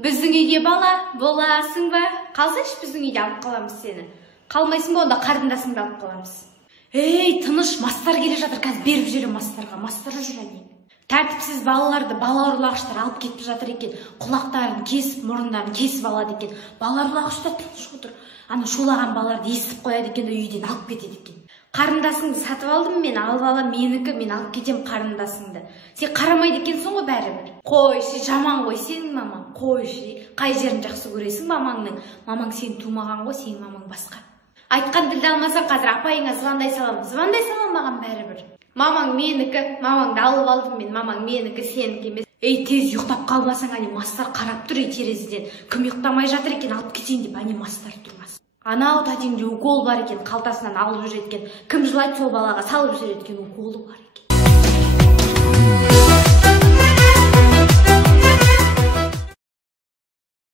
Біздің үйге бала боласың ба? Қалсайшы, біздің үйде алып қаламыз сені. Қалмайсың ба, онда қарындасыңды алып қаламыз. Ей, тыныш, мастар келе жатыр, қазір беріп жүрем мастарға. Мастар жүр әне. Тәртіпсіз балаларды бала ұрлағыштар алып кетіп жатыр екен. Құлақтарын кесіп, мұрындарын кесіп алады екен. Бала ұрлағыштар тыныш отыр. Ана шулаған балаларды естіп қояды екен, үйден алып кетеді екен. Қарындасыңды сатып алдым мен, алып алам, менікі, мен алып кетем қарындасыңды. Сен қарамайды екенсің ғой бәрібір. Қойшы, жаман ғой сенің мамаң. Қойшы, қай жерін жақсы көресің мамаңның? Мамаң сені тумаған ғой, сенің мамаң басқа. Айтқан тілді алмасаң, қазір апайыңа звондай салам. Звондай салам маған бәрібір. Мамаң менікі, мамаңды алып алдым мен, мамаң менікі, сенікі емес. Ей, тез ұйықтап қалмасаң, әне мастар қарап тұр терезеден. Кім ұйықтамай жатыр екен, алып кетейін деп, әне мастар тұрмас. Анау тәтеңде укол бар екен, қалтасынан алып жүр екен. Кім жылайды сол балаға салып жүр екен, уколы бар екен.